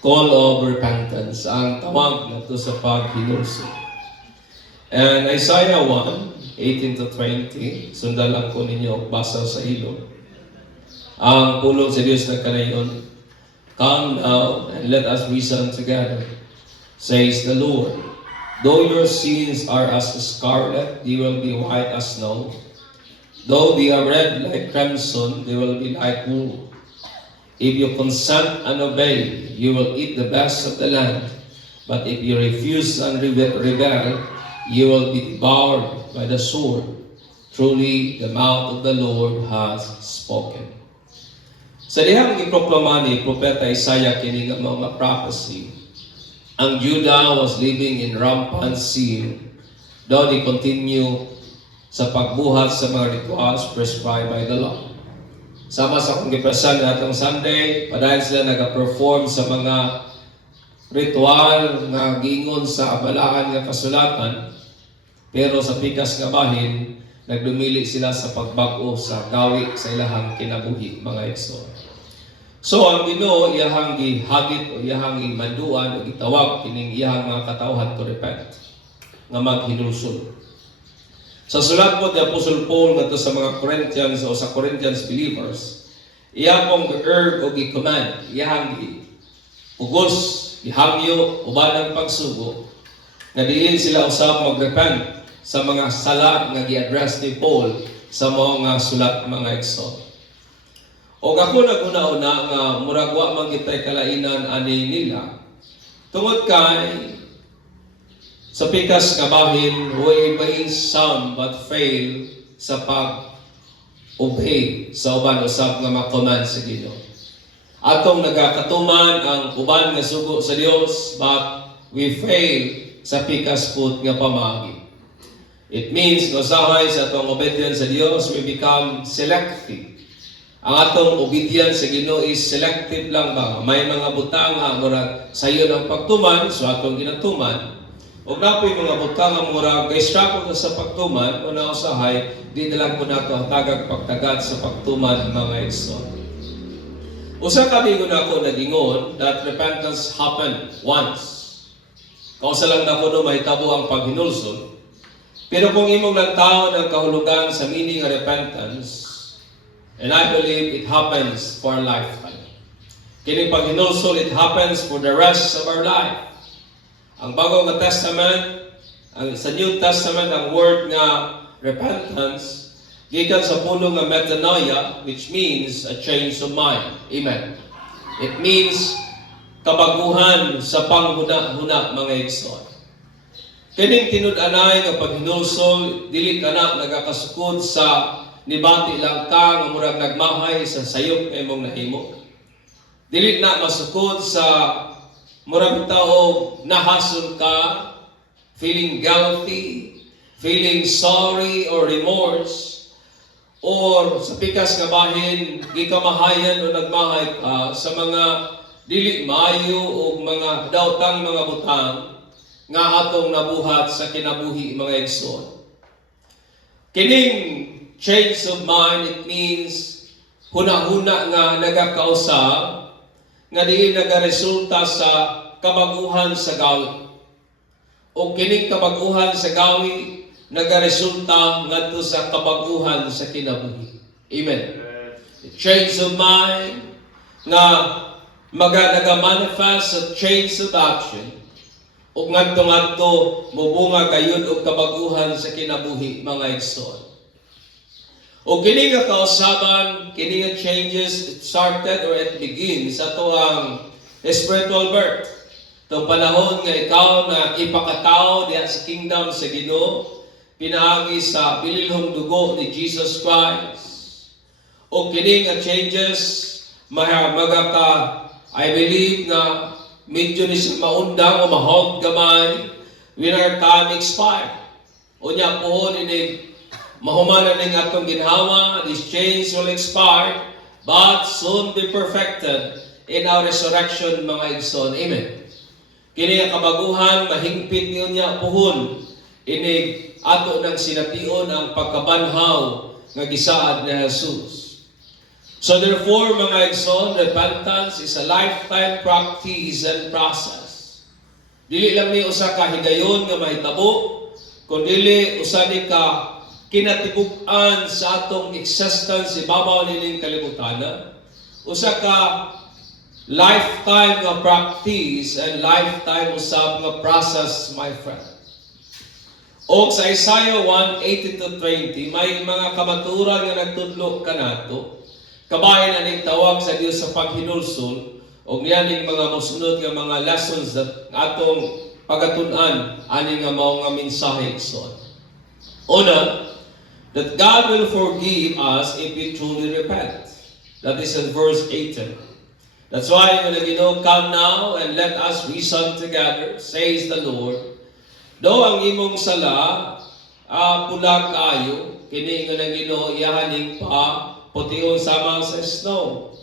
call of repentance, ang tawag na ito sa paghinulsol. And Isaiah 1:18-20, sundan lang ko ninyo basa sa ilog. Ang pulong sa Diyos na kanayon, "Come now and let us reason together, says the Lord. Though your sins are as scarlet, they will be white as snow. Though they are red like crimson, they will be like wool. If you consent and obey, you will eat the best of the land. But if you refuse and rebel, you will be devoured by the sword. Truly, the mouth of the Lord has spoken." Sa dihang iproklama ni Propeta Isaiah kini nga mga prophecy, ang Judah was living in rampant sin, though they continue sa pagbuhat sa mga rituals prescribed by the law. Sama sa kong gipresan natong Sunday, padahil sila nag-perform sa mga ritual nga giingon sa abalaan nga kasulatan, pero sa pikas nga bahin, nagdumili sila sa pagbag-o sa gawi sa ilahang kinabuhi, mga igsoon. So ang Ginoo iyahang gihagit o iyahang imanduan o gitawag kining iyahang mga katawhan to repent, nga maghinulsol. Sa sulat po ni Apostle Paul ngadto sa mga Corinthians o sa Corinthians believers, iyang gi-urge o gi-command, iyang ugos, gihangyo uban ang pagsugo nga diin sila usab magrepent sa mga sala nga gi-address ni Paul sa mga sulat, mga igsoon. O ako naguna-una nga murag wa man kitay kalainan ani nila tungod kay sa pikas nga bahin way may some but fail sa pag-obey sa uban usab nga mga command sa Ginoo. Atong nagakatuman ang uban nga sugo sa Dios but we fail sa pikas put nga pamagi. It means no sahay sa atong obedience sa Dios we become selective. Ang atong obedience sa Ginoo is selective lang ba? May mga butang nga murag sayo ng pagtuman, so atong ginatuman. O napoy mga butang nga murag ga-struggle sa pagtuman, o nausahay, di na lang po nato hatagag pagtagad sa pagtuman, mga igsoon. Usa ka bigo na ako nagingon that repentance happened once. Kausa lang na ko no mahitabo ang paghinulsol. Pero kung imong lang tao ng kahulugan sa meaning of repentance, and I believe it happens for a lifetime. Kini paghinulsol, it happens for the rest of our life. Ang Bagong Testament, sa New Testament, ang word nga repentance, gikan sa puno nga metanoia, which means a change of mind. Amen. It means kabaguhan sa panghuna-huna, mga igsoon. Kining tinud-anay nga paghinulsol, dili kana nagakasukod sa nibati lang ka nga murag nagmahay sa sayop imong nahimo. Dili na masukod sa murag tao nahasol ka, feeling guilty, feeling sorry or remorse, or sa pikas nga bahin gikamahayan o nagmahay ka sa mga dili maayo o mga daotang mga butang nga atong nabuhat sa kinabuhi, mga igsoon. Kining change of mind, it means huna-huna nga nagakausap nga diin nagaresulta sa kabaguhan sa gawi. O kining kabaguhan sa gawi nagaresulta ngadto sa kabaguhan sa kinabuhi. Amen. The change of mind nga nagamanifest sa change of action o ngadto mubunga gayud og kabaguhan sa kinabuhi, mga igsoon. O kini nga kausaban, kini nga changes, it started or it begins sa tuang spiritual birth. Itong panahon nga ikaw na ipakatao diha sa kingdom sa Ginoo, pinaagi sa bililhong dugo ni Jesus Christ. O kini nga changes, I believe na medyo ni siya maundang o mahog gamay when our time expired. O niya po ini mahumanan ning atong ginhawa, this change will expire, but soon be perfected in our resurrection, mga igsoon. Amen. Kini ang kabaguhan, mahingpit niya puhon, inig ato ng sination ang pagkabanhaw nga gisaad ni Jesus. So therefore, mga igsoon, repentance is a lifetime practice and process. Dili lang ni usa ka higayon nga mahitabo, kundi usa ni ka kinatibuk-an sa atong existence ibabaw nining kalibutan. Usa ka lifetime nga practice and lifetime usab nga process, my friend. O sa Isaiah 1:18-20, may mga kamaturan nga nagtudlo kanato. Kabahin aning tawag sa Dios sa paghinulsol o niyaning mga mosunod nga mga lessons that atong pagatun-an ani nga mao nga mensahe igsoon. Una, that God will forgive us if we truly repent. That is in verse 18. That's why when the Ginoo, come now and let us reason together, says the Lord. Do ang imong sala pula kayo, kini nga ng Ginoo iyahaning pa pution sama sa snow.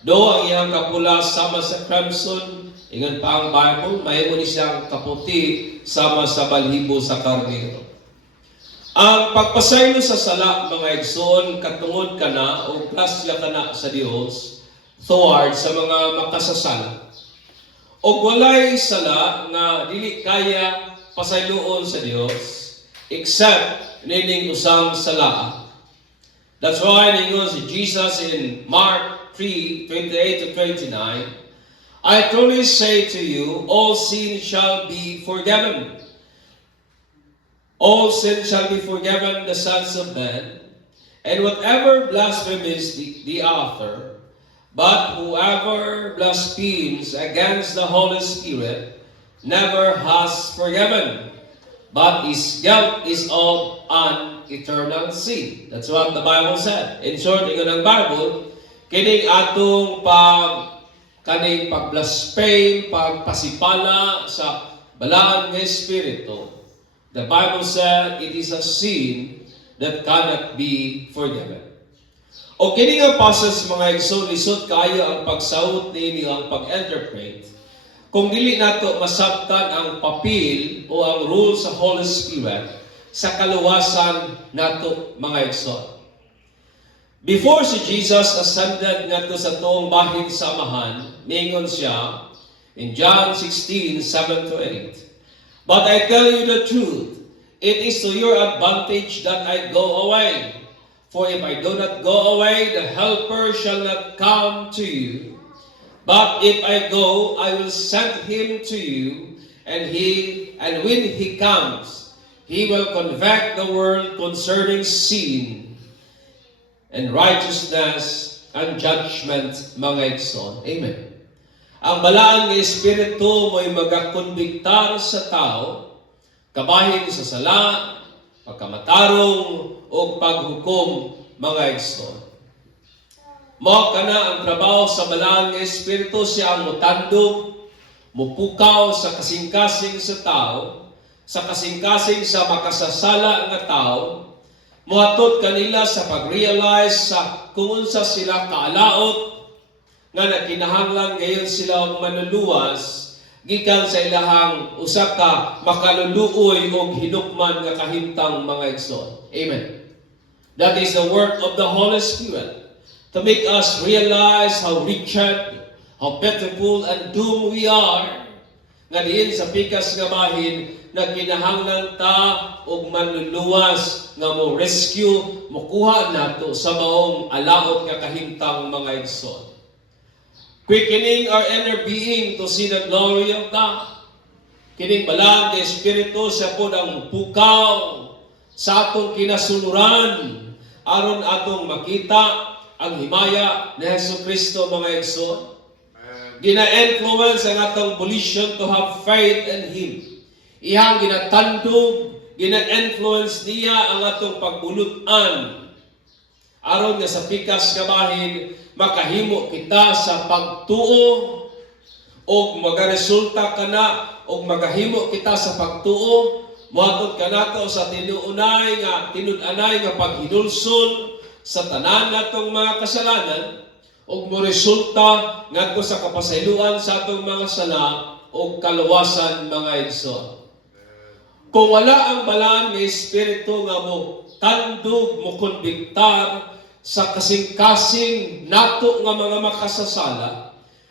Do ang iyang kapula sama sa crimson, ingon pa ang Bible, mayroon ni siyang kaputi sama sa balhibo sa karnero. Ang pagpasaylo sa sala, mga igsoon, katungod ka na o grasya ka na sa Dios toward sa mga makasasala. O walay sala nga dili kaya pasayloon sa Dios except nining usang sala. That's why ningon si Jesus in Mark 3:28-29, I truly say to you, all sin shall be forgiven. All sin shall be forgiven the sons of men, and whatever blasphemies the author, but whoever blasphemes against the Holy Spirit never has forgiven, but his guilt is of an eternal sin. That's what the Bible said. In short, ingon ang Bible, kining atong pagblaspheme, pagpasipala sa balaan nga espiritu, the Bible said it is a sin that cannot be forgiven. O kini nga pasas mga igsoon, lisod kayo ang pagsaot nini ang pag-interpret. Kung dili nato masabtan ang papel o ang rule sa Holy Spirit sa kaluwasan nato mga igsoon. Before si Jesus ascended ngadto sa tuong bahin sa amahan, ningon siya in John 16:7-8. But I tell you the truth, it is to your advantage that I go away. For if I do not go away, the Helper shall not come to you. But if I go, I will send him to you, and when he comes, he will convict the world concerning sin and righteousness and judgment, mga igsoon. Amen. Ang balaan ng Espiritu mo'y magakonbiktar sa tao, kabahin sa sala, pagkamatarong, o paghukom, mga igsoon. Mao kana ang trabaho sa balaan ng Espiritu, siya ang mutandog, mupukaw sa kasing-kasing sa tao, sa kasing-kasing sa makasasala nga tao, muhatod kanila sa pag-realize sa kung unsa sila kaalaot nga nakinahanglan ngayon sila og manuluwas gikan sa ilahang usa ka makaluluoy og hinukman nga kahimtang mga igsoon. Amen. That is the work of the Holy Spirit to make us realize how wretched, how pitiful and doomed we are nga diin sa pikas nga bahin na kinahanglan ta og manluluwas nga mo rescue, mokuha nato sa maong alaot nga kahimtang mga igsoon. Quickening our inner being to see the glory of God. Kining balang nga Espiritu siya po ang pukaw sa atong kinasuluran aron atong makita ang himaya ni Jesucristo, mga igsoon. Gina-influence ang atong volition to have faith in Him. Iyang ginatandog, gina-influence niya ang atong pagbulutan. Aron nga sa pikas nga bahin, makahimo kita sa pagtuo o magaresulta kana o magahimo kita sa pagtuo, muhatod ka nato sa tinud-anay nga paghinulsol sa tanan natong mga kasalanan o moresulta ngadto sa kapasayloan sa atong mga sala o kaluwasan, mga igsoon. Kung wala ang balaan ng Espiritu nga mo tandog, mo konbiktar, sa kasing-kasing nato nga mga makasasala,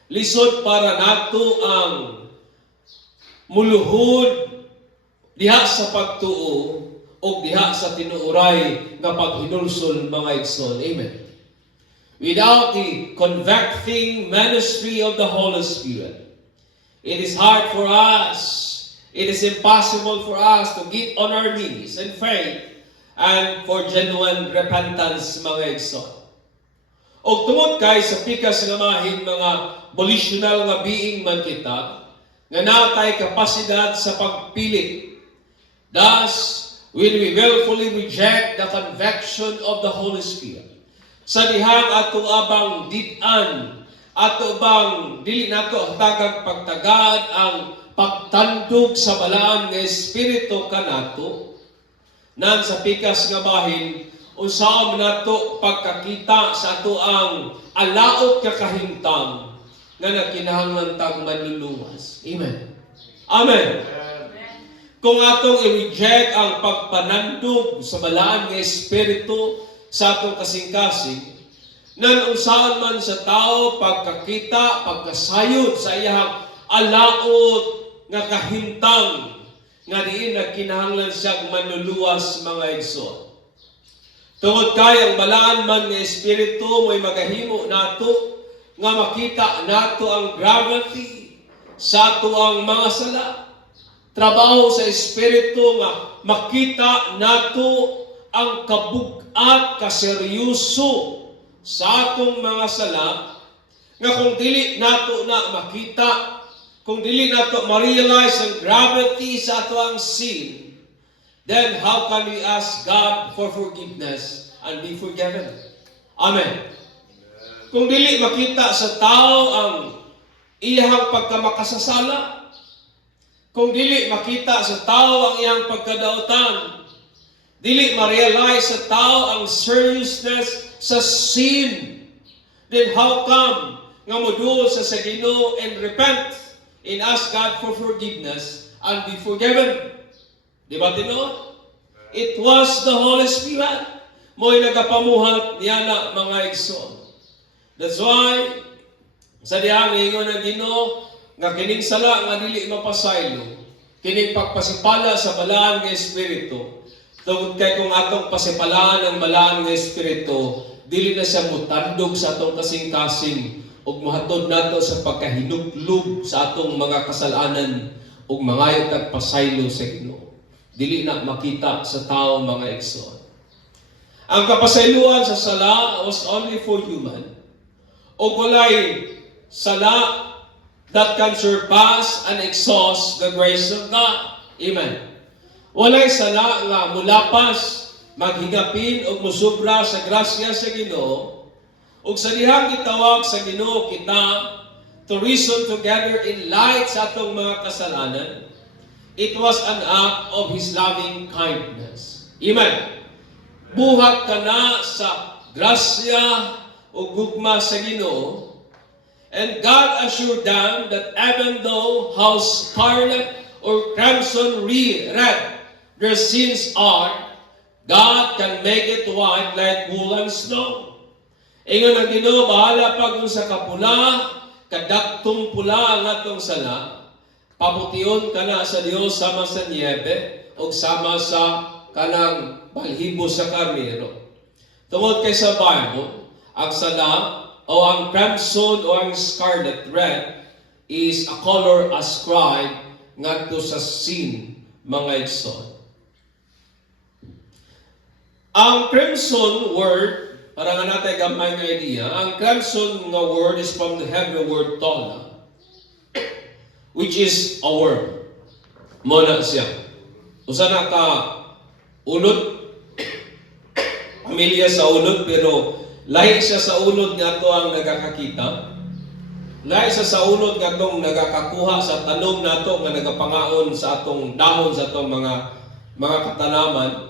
lisod para nato ang muluhod diha sa pagtuo o diha sa tinuoray nga paghinulsol mga igsoon. Amen. Without the convicting ministry of the Holy Spirit, it is hard for us, it is impossible for us to get on our knees in faith and for genuine repentance mga igsoon. O tungod kay sa pikas nga mahing mga volitional nga being man kita, nga natay kapasidad sa pagpili. Thus, when we willfully reject the conviction of the Holy Spirit, sa dihang ato abang didan, ato bang dili nato tagag pagtagad ang pagtandog sa balaan nga espiritu kanato, nan sa pikas nga bahin, unsaon nato pagkakita sa ato ang alaot nga kahimtang nga nagkinahanglan tag manluluwas. Amen. Amen. Kung atong i-reject ang pagpanandog sa balaan nga espiritu sa atong kasing-kasing, nan unsaon man sa tao pagkakita, pagkasayod sa iyang alaot nga kahimtang nga diin nagkinahanglan siya manluluwas mga igsoon. Tungod kay ang balaan man nga espiritu mo'y magahimo nato nga makita nato ang gravity sa ato ang mga sala. Trabaho sa espiritu nga makita nato ang kabug-at kaseryoso sa atong mga sala, nga kung dili nato na makita, kung dili nato ma-realize ang gravity sa ato ang sin, then how can we ask God for forgiveness and be forgiven? Amen. Kung dili makita sa tao ang iyang pagkamakasasala, kung dili makita sa tao ang iyang pagkadautan, dili ma-realize sa tao ang seriousness sa sin, then how come nga moduol sa Ginoo and repent and ask God for forgiveness and be forgiven? Di ba tinuod? It was the Holy Spirit mo'y nagapamuhat niya na mga igsoon. That's why sa dihang ingon ng Ginoo nga kining sala nga dili mapasaylo, kining pagpasipala sa balaan nga espiritu, tungod kay kung atong pasipalaan ang balaan nga espiritu, dili na siya mutandog sa atong kasing-kasing ug mohatod nato sa pagkahinuklog sa atong mga kasalanan ug mangayot at pasaylo sa Ginoo. Dili na makita sa tao mga igsoon. Ang kapasayloan sa sala was only for human. O walay sala that can surpass and exhaust the grace of God. Amen. Walay sala nga mulapas, maghigapin o musubra sa grasya sa Ginoo, ug sa dihang gitawag sa Ginoo kita to reason together in light sa atong mga kasalanan, it was an act of His loving kindness. Amen. Buhat ka na sa grasya o gugma sa Ginoo, and God assured them that even though how scarlet or crimson red their sins are, God can make it white like wool and snow. Ingon ang Ginoo, bahala pag sa kapula, kadaktong pula ang atong sala, papution ka na sa Dios sama sa niebe, o sama sa kanang balhibo sa karnero. Tungod kay sa Bible, ang sala o ang crimson o ang scarlet red is a color ascribed ngadto sa sin mga igsoon. Ang crimson word, para nga natin gamay nga idea, ang crimson nga word is from the Hebrew word tola, which is a worm. Muna siya. Usa na ka unod, pamilya sa unod, pero lahi siya sa unod nga ito ang nagakakita. Lahi siya sa unod nga itong nagakakuha sa tanom na ito nga nagapangaon sa atong dahon sa atong mga katanaman.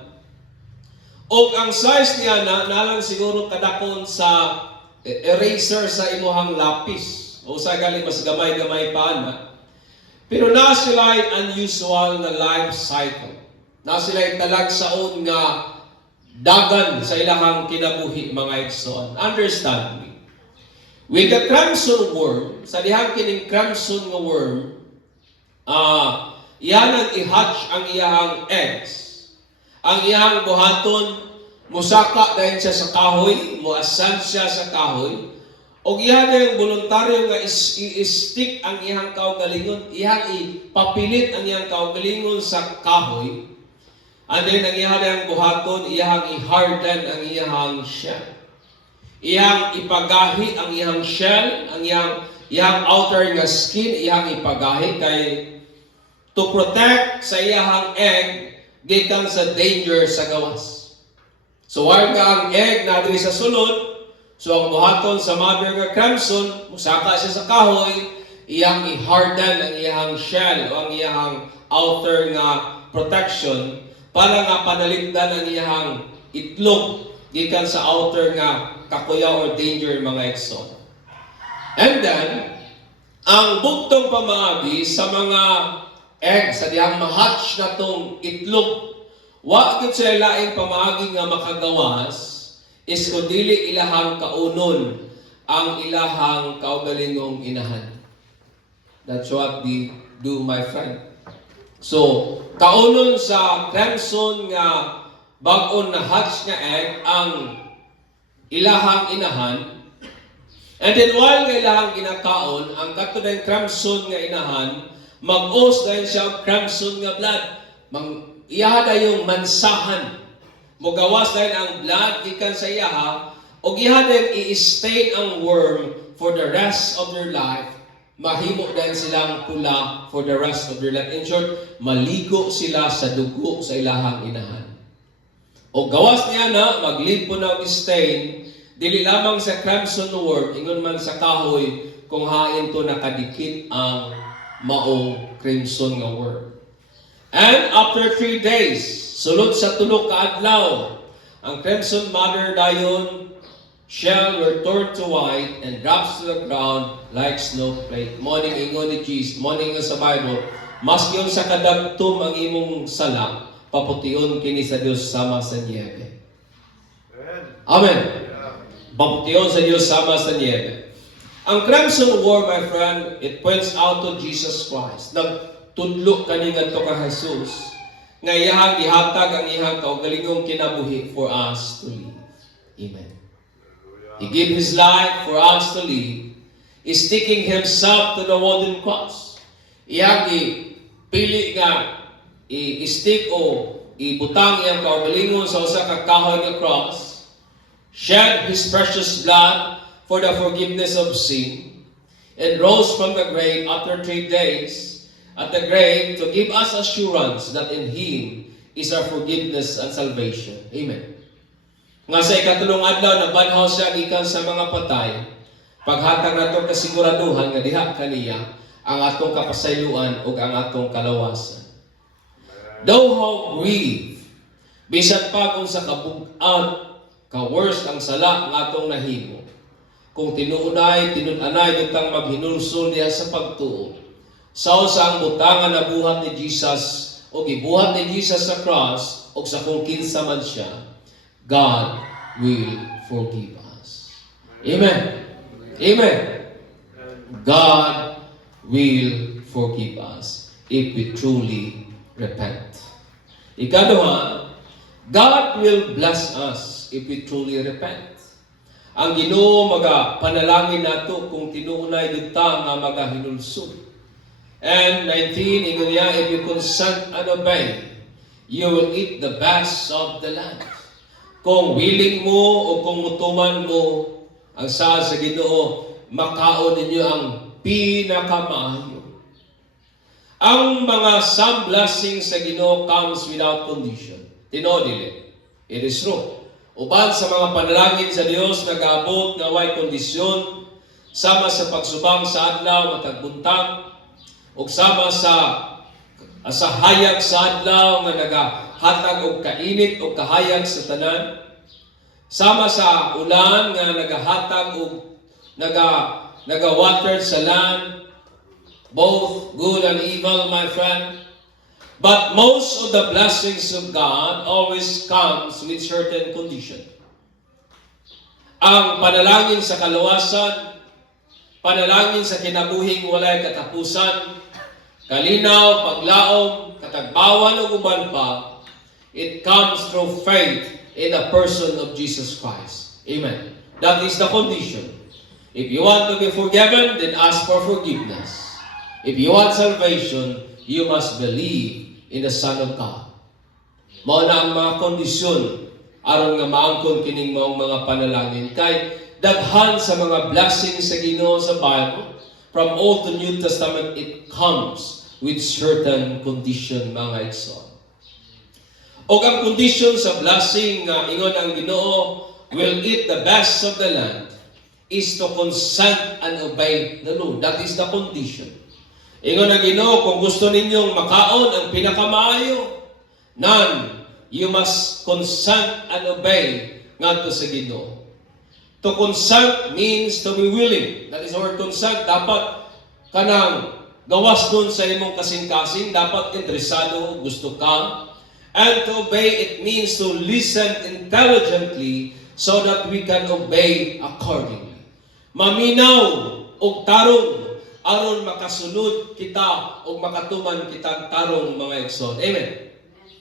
O ang size niya nalang siguro kadakon sa eraser sa imuhang lapis. O sa galing mas gamay-gamay pa na. Pero na sila'y unusual na life cycle. Na sila'y talag saon nga dagan sa ilahang kinabuhi mga igsoon. Understand me. With the crimson worm, sa dihang kining crimson nga worm, iyan ang i-hatch ang iyahang eggs. Ang iyahang buhaton, musaka dahil siya sa kahoy, muasan siya sa kahoy, o iyan ang voluntaryo nga i-stick ang iyahang kaugalingon, iyang ipapilit ang iyahang kaugalingon sa kahoy, and then ang iyahang buhaton, iyahang i-harden ang iyahang shell. Iyang ipagahi ang iyang shell, ang iyang outer nga skin, iyang ipagahi kay to protect sa iyang egg gikan sa danger sa gawas. So while nga ang egg na diri sa sulod, so ang buhaton sa mother nga crimson, musaka siya sa kahoy, iyang i-harden ang iyang shell o ang iyang outer nga protection para nga panaligdan ang iyang itlog gikan sa outer nga kakuya or danger mga igsoon. And then, ang buktong pamaagi sa mga egg, sa diyang ma-hatch na tong itlog, wa gid sila laing pamaagi nga makagawas, is kundili ilahang kaunon ang ilahang kaugalingong inahan. That's what they do, my friend. So, kaunon sa crimson nga bag-on na hatch nga egg ang ilahang inahan, and then while nga ilahang ginakaon, ang katudang crimson nga inahan, mag-os dahil siya ang crimson nga blood. Iyaha yung mansahan. Mugawas dahil ang blood gikan sa iyaha, o iyaha dahil i-stain ang worm for the rest of their life. Mahimo dahil silang pula for the rest of their life. In short, maligo sila sa dugo sa ilahang inahan. O gawas niya na, maglipo na og stain, dili lamang sa crimson worm, ingon man sa kahoy, kung hain to nakadikit ang maong crimson nga worm. And after 3 days, sulod sa tulok ka adlaw, ang crimson mother dayon shell were turned to white and drops to the ground like snowflake. Morning ingon ni Jesus, morning nga sa Bible, maski sa kadagtom ang imong sala, papution kini sa Dios sama sa niyebe. Amen. Papution sa Dios sama sa niyebe. Ang crimson worm, my friend, it points out to Jesus Christ. Nagtudlo kani ngadto ka Jesus nga iyang gihatag ang iyang kaugalingong kinabuhi for us to live. Amen. He gave His life for us to live, is sticking Himself to the wooden cross. Iyang pili nga i-stick o ibutang iyang kaugalingon sa usa ka kahoy nga cross, shed His precious blood for the forgiveness of sin, and rose from the grave after 3 days at the grave to give us assurance that in Him is our forgiveness and salvation. Amen. Nga sa ikatulong adlaw, nabanhaw siya gikan sa mga patay, paghatag nato kasiguraduhan nga diha kaniya ang atong kapasayloan ug ang atong kalawasan. Though how grieve, bisan pa kung sa kabug-an, ka-worst ang sala ng atong nahimo. Kung tinuunay, tinun-anay, butang maghinulsol diha sa pagtuo. Sao sa ang butangan na buhat ni Jesus, o gibuhat ni Jesus sa cross, o sa kung kinsa man siya, God will forgive us. Amen. Amen. God will forgive us if we truly repent. Ikaduha, God will bless us if we truly repent. Ang Ginoo panalangin nato kung tinuunay kita nga magahinulsod. And 19, ingon niya, if you consent and obey, you will eat the best of the land. Kung willing mo o kung mutuman mo, ang sa Ginoo, makaon ninyo ang pinakamaayo. Ang mga some blessings sa Ginoo comes without condition. Tinodili. It is true. Uban sa mga panalangin sa Dios nag-aabot nga way kondisyon, sama sa pagsubang sa adlaw matag buntag, ug sama sa hayag sa adlaw nga nagahatag og kainit o kahayag sa tanan, sama sa ulan nga nagahatag og naga-water sa land, both good and evil, my friend. But most of the blessings of God always comes with certain condition. Ang panalangin sa kaluwasan, panalangin sa kinabuhing walay katapusan, kalinaw, paglaom, katagbawan o uban pa, it comes through faith in the person of Jesus Christ. Amen. That is the condition. If you want to be forgiven, then ask for forgiveness. If you want salvation, you must believe in the Son of God. Mao na ang mga kondisyon aron nga maangkon kining maong mga panalangin kay daghan sa mga blessings sa Ginoo sa Bible from Old to New Testament, it comes with certain condition, mga igsoon. O ang condition sa blessing nga ingon ang Ginoo will eat the best of the land is to consent and obey the Lord. That is the condition. Ingon ang Ginoo, kung gusto ninyong makaon ang pinakamaayo, none, you must consent and obey ngadto sa Ginoo. To consent means to be willing. That is the word consent. Dapat kanang gawas dun sa imong kasing-kasing. Dapat interesado, gusto ka. And to obey, it means to listen intelligently so that we can obey accordingly. Maminaw og tarong aron makasunod kita o makatuman kitang tarong, mga igsoon. Amen.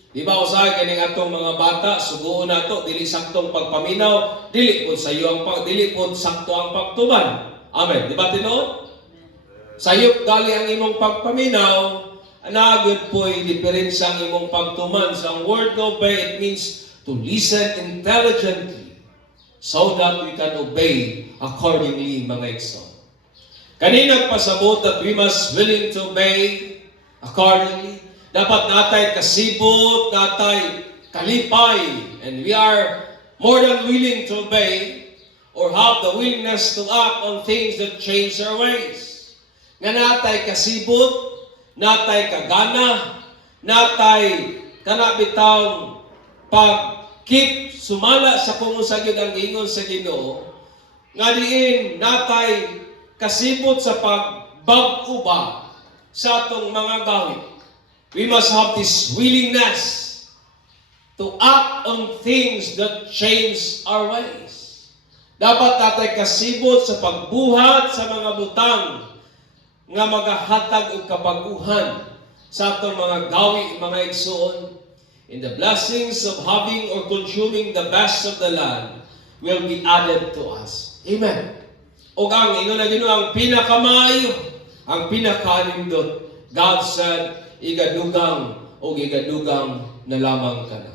Di ba usahay kaning atong mga bata, suguon nato dili saktong pagpaminaw, dili pud sayo ang dili pud sakto ang pagtuman. Amen. Di ba tinuod? Sayop gali ang imong pagpaminaw, anagud po'y diferensya ang imong pagtuman. Sa word to obey, it means to listen intelligently so that we can obey accordingly, mga igsoon. Kanina pasabot that we must willing to obey accordingly. Dapat natay kasibot, natay kalipay, and we are more than willing to obey or have the willingness to act on things that change our ways. Nga natay kasibot, natay kagana, natay kanabitang pag-keep sumala sa kung usag yun ang ingon sa Ginoo, nga diin natay kasibot sa pagbag-uba sa atong mga gawin. We must have this willingness to act on things that change our ways. Dapat natay kasibot sa pagbuhat sa mga butang nga magahatag og kabaguhan sa atong mga gawi, mga igsoon. And the blessings of having or consuming the best of the land will be added to us. Amen. O ang ingon na Ginoo ang pinakamaayo, ang pinakanindot. God said, igadugang o igadugang na lamang ka na.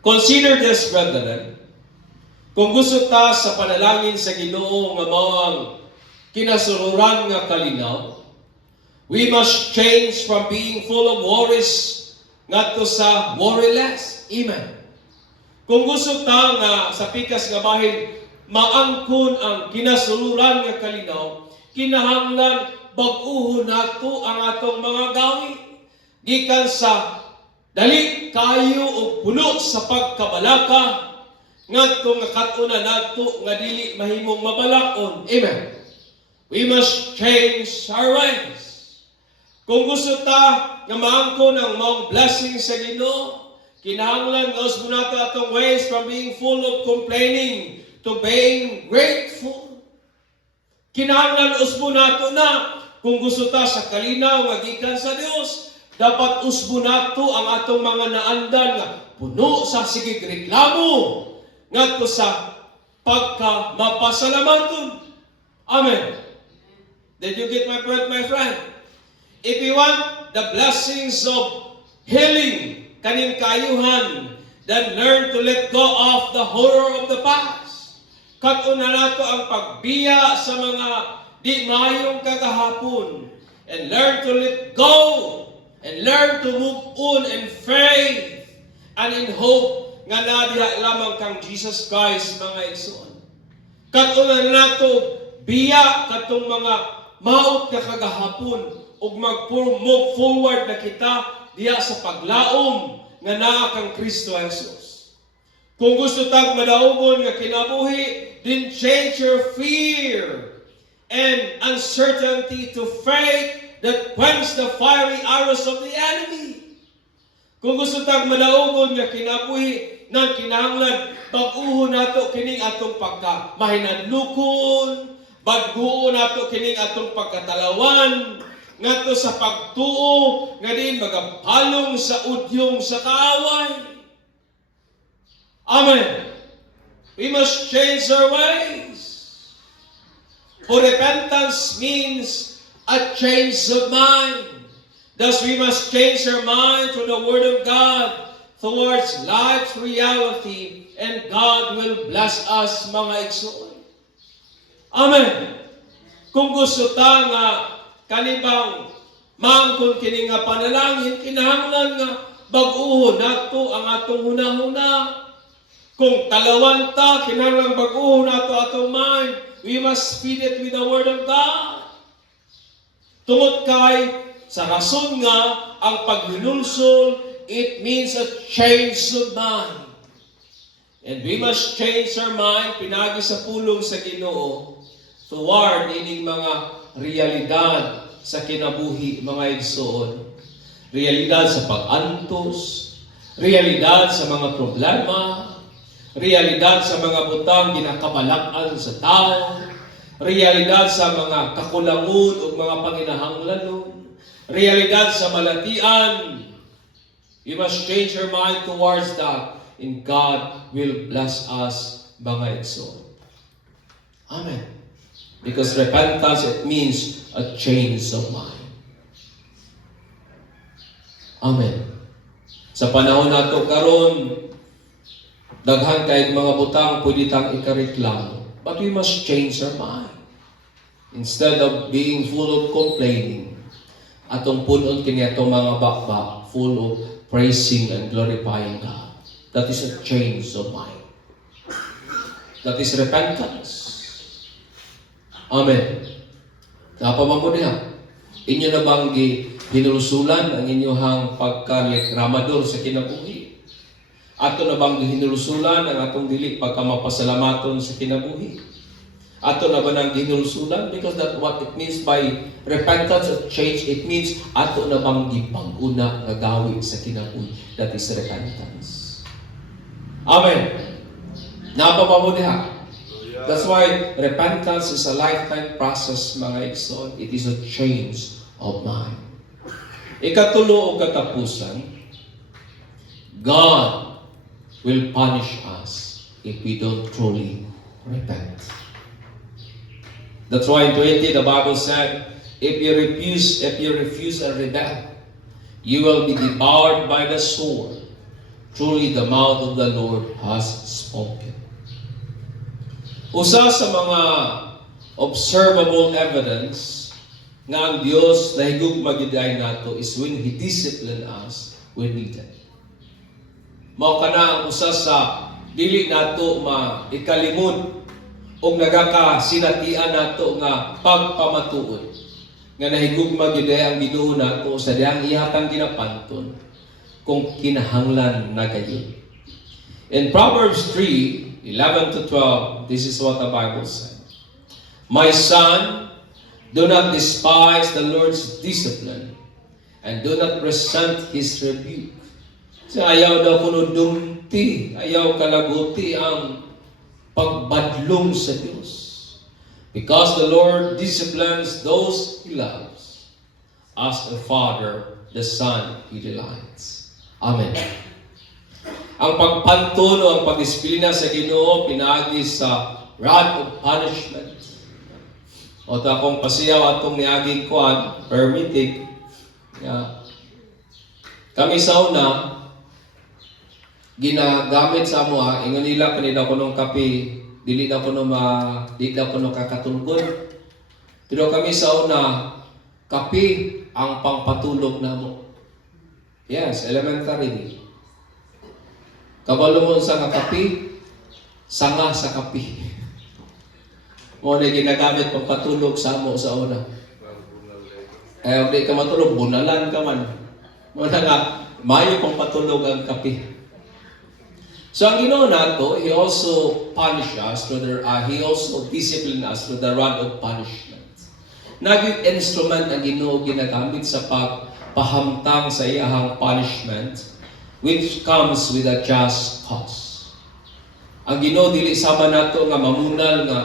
Consider this, brethren. Kung gusto ta sa panalangin sa Ginoo nga mao ang kinasururan nga kalinaw, we must change from being full of worries ngadto sa worryless. Amen. Kung gusto ta nga sa pikas nga bahin maangkon ang kinasururan nga kalinaw, kinahanglan bag-uhon nato ang atong mga gawi gikan sa dali kayo o puno sa pagkabalaka ngadto nga katuna nato nga dili mahimong mabalakon. Amen. We must change our ways. Kung gusto ta nga maangkon ang maong blessing sa Ginoo, kinahanglan nga usbon nato atong ways from being full of complaining to being grateful. Kinahanglan usbon nato na kung gusto ta sa kalinaw nga gikan sa Dios, dapat usbon nato ang atong mga naandan nga puno sa sigig reklamo ngadto sa pagka mapasalamaton. Amen. Did you get my point, my friend? If you want the blessings of healing kaning kayuhan, then learn to let go of the horror of the past. Katuna nato ang pagbiya sa mga di mayong kagahapon, and learn to let go and learn to move on in faith and in hope nga nadiha lamang kang Jesus Christ, mga igsoon. Katuna nato biya katong mga maot nga kagahapon ug mag-move forward na kita diya sa paglaom nga naa kang Kristo Jesus. Kung gusto tag madaogon nga kinabuhi, then change your fear and uncertainty to faith that quench the fiery arrows of the enemy. Kung gusto tag madaugon nga kinabuhi ng kinahanglan, bag-uho nato kining atong pagka mahinadlukon, bag-uho nato kining atong pagkatalawan, ngadto sa pagtuo nga din magapalong sa udyong sa kaaway. Amen. We must change our ways. For repentance means a change of mind. Thus we must change our mind to the Word of God towards life's reality, and God will bless us, mga igsoon. Amen. Kung gusto ta nga kanibang mangkon kini nga panalangin, kinahanglan nga bag-uho nato ang atong hunahuna. Kung talawan ta, kinahanglan bag-uho nato atong mind. We must feed it with the Word of God. Tungod kay sa rason nga ang paghinulsol, it means a change of mind. And we must change our mind pinagi sa pulong sa Ginoo toward ining mga realidad sa kinabuhi, mga igsoon. Realidad sa pag-antos, realidad sa mga problema, realidad sa mga butang ginakabalak-an sa tao, realidad sa mga kakulangon o mga panginahanglanon, realidad sa malatian. You must change your mind towards that, and God will bless us, mga igsoon. Amen. Because repentance, it means a change of mind. Amen. Sa panahon nato karon, daghan kay mga butang pwede tang ikareklamo. But we must change our mind. Instead of being full of complaining, atong punon kini atong mga bakbak full of praising and glorifying God. That is a change of mind. That is repentance. Amen. Napamamunihan. Inyo na bang hinulusulan ang inyong pagka-reklamador sa kinabuhi? Ato na bang hinulusulan ang atong dili pagkamapasalamaton sa kinabuhi? Ato na ba nang hinulusulan? Because that's what it means by repentance or change. It means ato na bang gipag-una nga gawi sa kinabuhi. That is repentance. Amen. Napamamunihan. That's why repentance is a lifetime process, mga igsoon. It is a change of mind. Ikatulo o katapusan, God will punish us if we don't truly repent. That's why in 20 the Bible said, if you refuse and rebel, you will be devoured by the sword. Truly the mouth of the Lord has spoken. Usa sa mga observable evidence nga ang Dios nahigugma giday nato is when He discipline us when needed. Mao kana ang usa sa dili nato maikalimot o nagakasinatian nato nga pagpamatuod nga nahigugma giday ang Ginoo nato sa diyang ihatang ginapanton kung kinahanglan na gayon. In Proverbs 3:11 to 12, this is what the Bible said. My son, do not despise the Lord's discipline, and do not resent His rebuke. So ayaw daw kuno dumti, ayaw kalaguti ang pagbadlong sa Diyos. Because the Lord disciplines those He loves, as a father, the son He delights. Amen. Ang pagpanton o ang pagdisiplina sa Ginoo pinaagi sa rod of punishment. O ta akong pasiyaw atong niaging kuan, permitted. Kami sa una, ginagamit sa amoa, ingon nila kanina ko nung kape, dili na ko nung kakatulgon. Pero kami sa una, kape ang pangpatulog namo. Yes, elementary. Kabalo mo sa kape, sanga sa kape. Mo na ginagamit pang patulog sa amo sa una. Kaya di ka matulog, bunalan ka man. Mo na nga, mayo pang patulog ang kape. So ang Ginoo nato, He also punish us, He also discipline us with the rod of punishment. Naging instrument ang Ginoo ginagamit sa pagpahamtang sa iyahang punishment, which comes with a just cause. Ang Ginoo dili sama nato nga mamunal nga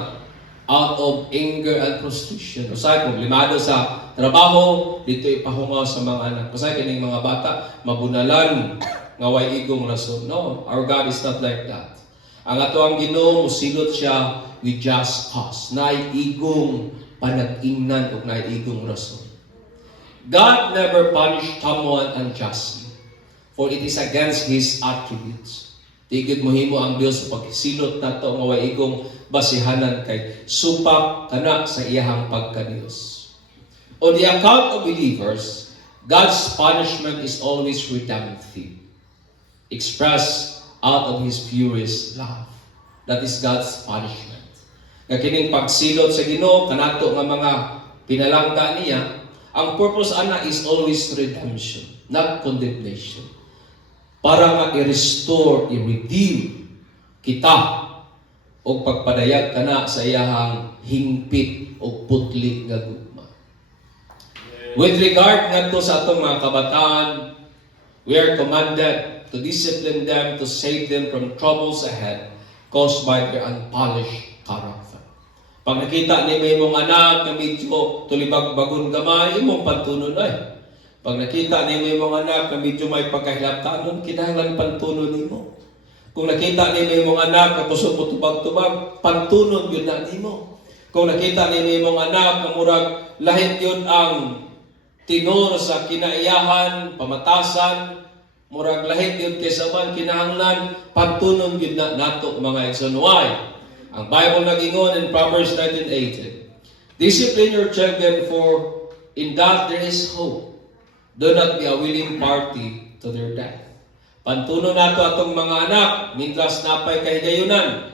out of anger and frustration. Usay problemado sa trabaho, dito ipahungaw sa mga anak. Usay kining mga bata mabunalan nga way igong rason. No, our God is not like that. Ang ato ang Ginoo musilot siya with just cause. Naay igong panag-ingnan o naay igong rason. God never punished someone unjustly, for it is against His attributes. Tigid mohimo ang Dios sa pagsilot nato nga way igong basihanan kay supak kana sa iyahang pagka-Dios. On the account of believers, God's punishment is always redemptive, expressed out of His purest love. That is God's punishment. Nga kining pagsilot sa Ginoo kanato nga mga pinalangga niya, ang purpose ana is always redemption, not condemnation. Para nga i-restore, i-redeem kita o pagpadayag kana sa iyahang hingpit o putli nga gugma. With regard ngadto sa atong mga kabataan, we are commanded to discipline them, to save them from troubles ahead caused by their unpolished character. Pag nakita ni may mong anak na medyo tulibag-bagon gamay, imong pantunon ay. Pag nakita ni may mong anak na medyo may pagkahilabtanon, kinahanglan pantunon nimo. Kung nakita ni may mong anak na kusog mo tubag-tubag, pantunon yun na nimo. Kung nakita ni may mong anak na murag lahit yun ang tinor sa kinaiyahan, pamatasan, murag lahit yun kaysa man kinahanglan, pantunon yun na nato mga igsoon. Why? Ang Bible nagingon in Proverbs 19:18, discipline your children, for in that there is hope. Do not be a willing party to their death. Pantuno nato atong mga anak, mintras napay kahigayunan.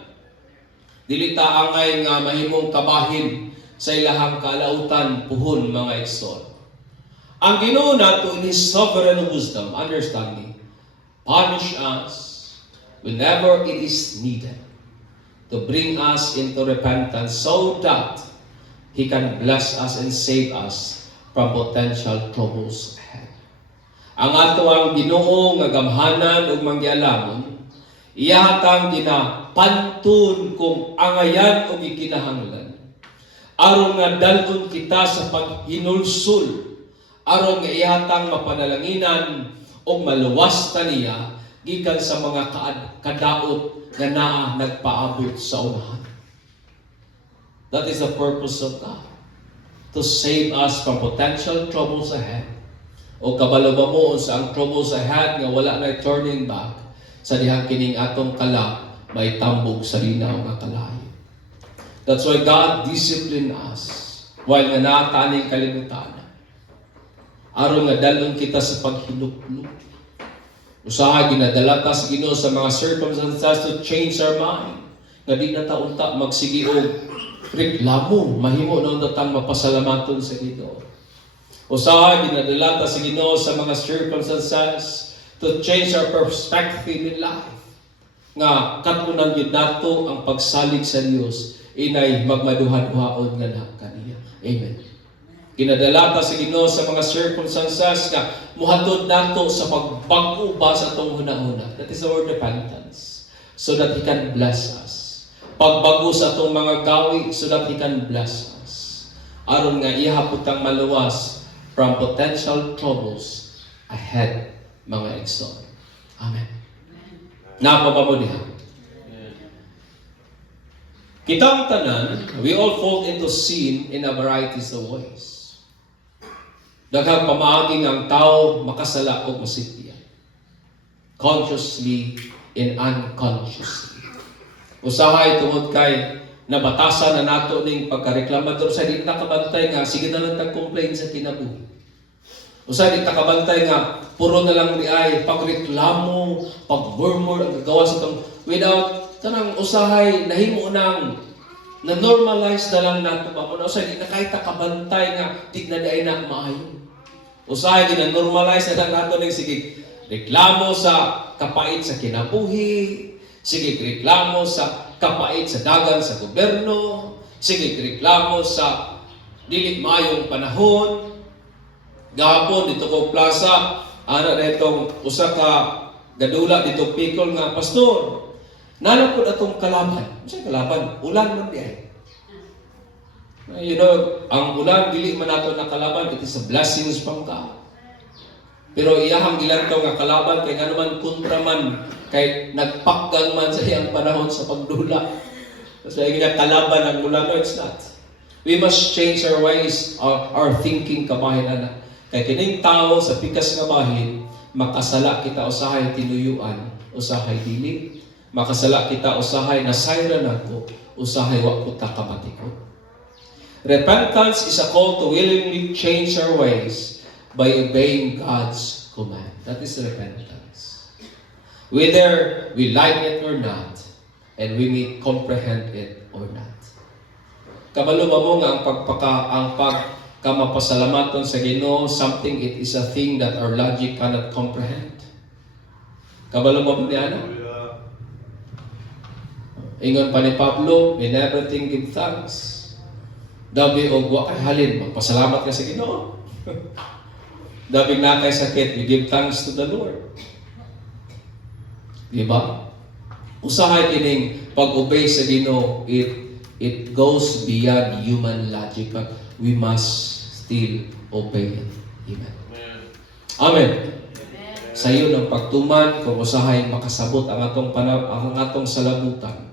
Dili ta angay nga mahimong kabahin sa ilahang kalautan puhon mga igsoon. Ang Ginoo nato in His sovereign wisdom, understanding, punish us whenever it is needed to bring us into repentance so that He can bless us and save us from potential troubles ahead. Ang ato ang Ginoo nga gamhanan ug manggialamon, iyahatang ginapantun kung angayan o gikinahanglan. Aron nga dalton kita sa paghinulsol, aron nga iyahatang mapanalanginan o maluwas ta niya gikan sa mga kadaot nga naa nagpaabot sa unahan. That is the purpose of God, to save us from potential troubles ahead. O kabalo ba mo sa ang troubles ahead nga wala na turning back, sa dihang kining atong kala may tambog sa linaw nga kalayo. That's why God discipline us while nga nataning kalibutan. Aron nga dalon kita sa paghilukluk. Usaha ginadala ta sa Ginoo sa mga circumstances to change our mind. Nga di na taunta magsigi og reklamo, mahimo na datang mapasalamaton sa Ginoo. Usaha ginadala ta sa Ginoo sa mga circumstances to change our perspective in life. Nga katunan gyud nato ang pagsalig sa Dios inay magmaduha-duhaon nga na kaniya. Amen. Ginadala ta sa Ginoo sa mga circumstances nga muhatod nato sa pagbago ba sa atong hunahuna. That is the word repentance. So that He can bless us. Pagbago sa atong mga gawi so that He can bless us. Aron nga ihaputang maluwas from potential troubles ahead, mga igsoon. Amen. Napabamo diha. Kitang tanan, we all fall into sin in a varieties of ways. Daghang pamaaging ang tao makasala o masitian, consciously and unconsciously. Usahay tungod kay nabatasan na nato ning pagkareklamador sa di nakabantay nga sige na lang tag-complain sa kinabuhi. Usahay di nakabantay nga puro na lang di ay pagreklamo, pag-murmur ang gagawa sa tong without tanang usahay nahimo nang na-normalize na lang nato ba mo. Usahay di na kahit nakabantay nga di na di ay na maayo. Usahay di na normalize na lang nato ning sige reklamo sa kapait sa kinabuhi, sige reklamo sa kapait sa dagan sa gobyerno, sige reklamo sa dili mayong panahon, gahapon dito ko plaza, ana na itong usa ka gadula dito Bicol nga pastor. Nalapod atong kalaban. Sa kalaban, ulan man diay. You know, ang ulan dili man nato na kalaban, it is a blessings from God. Pero iyahang gilantaw nga kalaban kay nganuman kontra man kay nagpakgang man sa iyang panahon sa pagdula. So nga kalaban ang ulan, no, it's not. We must change our ways, our thinking kabahin ana. Kay kining tao sa pikas nga bahin, makasala kita usahay tinuyuan, usahay dili. Makasala kita usahay nasayra nato, usahay wa ko ta kamatikot. Repentance is a call to willingly change our ways by obeying God's command. That is repentance. Whether we like it or not, and we may comprehend it or not. Kabalo ba mo nga ang pagkamapasalamaton sa Ginoo, something, it is a thing that our logic cannot comprehend. Kabalo ba mo niya? Ingon pa ni Pablo, in everything give thanks. Dabi og wa kay halin, magpasalamat ka sa Ginoo. Dabi na kay sakit, we give thanks to the Lord. Diba? Usahay kining pag-obey sa Ginoo, it goes beyond human logic, but we must still obey it. Amen. Amen. Sa iyo ng pagtuman, kung usahay makasabot ang atong salabutan.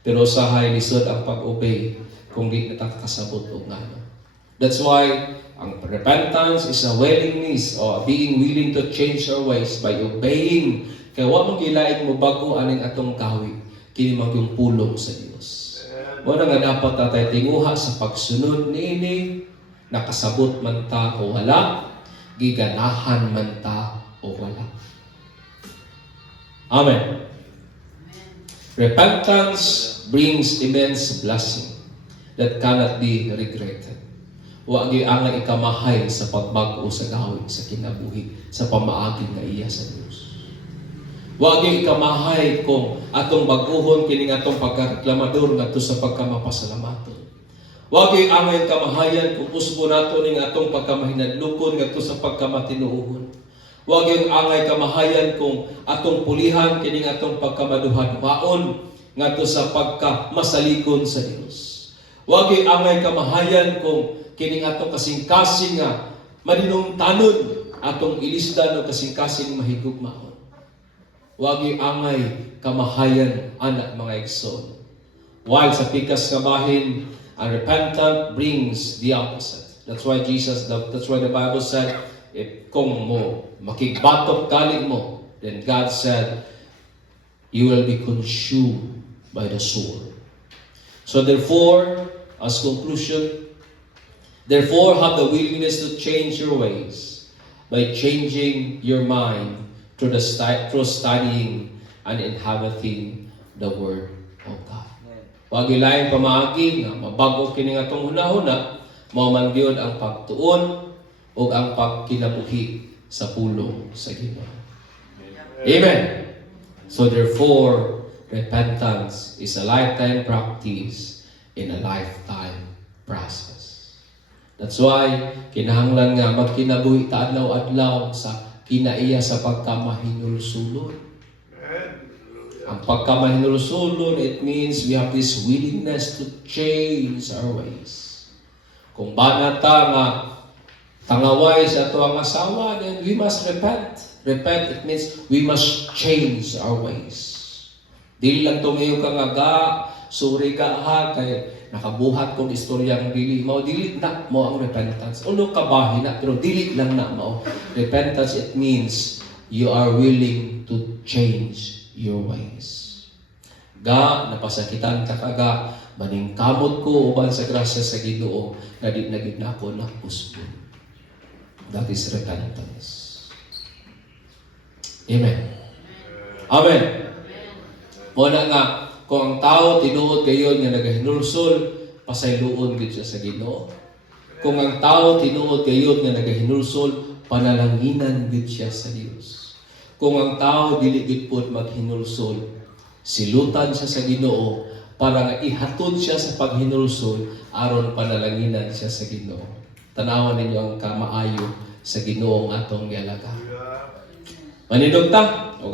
Pero usahay lisod ang pag-obey kung di nakakasabot og ngano. That's why ang repentance is a willingness or being willing to change our ways by obeying. Kaya wa mo gilaing mo bago aning atong kawi kini magyong pulong sa Dios. Wala nga dapat tatay tinguha sa pagsunod niini, nakasabot man ta o wala, giganahan man ta o wala. Amen. Repentance brings immense blessing that cannot be regretted. Wa gyud ang ikamahay sa pagbag-o sa gawin sa kinabuhi sa pamaagi nga iya sa Dios. Wa gyud ikamahay kung atong bag-ohon kini atong pagkareklamador ngadto sa pagkamapasalamaton. Wa gyud ang kamahayan kung usbo nato ning atong pagkamahinadlukon ngadto sa pagkamatinuohon. Wa gyud angay kamahayan kung atong pulihan kini atong pagkamaduha-duhaon ngadto sa pagkamasalikon sa Dios. Wa gyud angay kamahayan kung kini atong kasing-kasing nga madinungtanon atong ilisdan o kasing-kasing mahigugmaon. Wagi angay kamahayan anak mga igsoon. While sa pikas nga bahin, ang repentant brings the opposite. That's why the Bible said, if kung mo makigbatok kali mo, then God said, you will be consumed by the sword. So therefore, as conclusion, therefore have the willingness to change your ways by changing your mind through studying and inhabiting the Word of God. Wag ilaing pamaagi nga mabago kini nga atong hunahuna, mao man gyud ang pagtuon ug ang pagkinabuhi sa pulong sa Ginoo. Amen. So therefore, repentance is a lifetime practice in a lifetime process. That's why kinahanglan nga magkinabuhi ta adlaw-adlaw sa kinaiya sa pagkamahinulsulon. Ang pagkamahinulsulon, it means we have this willingness to change our ways. Kung ba na ta nga tangaway sa ito ang asawa, then we must repent. Repent, it means we must change our ways. Dili lang tumayo ka nga suri ka ha, kay nakabuhat kong istoryang dili mao, dili na mo ang repentance. Ulo kabahin na, pero dili lang na mo. Repentance, it means you are willing to change your ways. Napasakitan ka kaga, maningkamot ko uban sa grasya sa Ginoo, na di nagid na ako nakusbon. That is repentance. Amen. Amen. Muna nga, kung ang tao tinuod gayon nga nagahinulsol, pasayloon gid siya sa Ginoo. Kung ang tao tinuod gayon nga nagahinulsol, panalanginan gid siya sa Dios. Kung ang tao dili gid pud maghinulsol, silutan siya sa Ginoo, para nga ihatod siya sa paghinulsol aron panalanginan siya sa Ginoo. Tanawan ninyo ang kamaayo sa Ginoo ang atong gialaga. Manindog ta, ug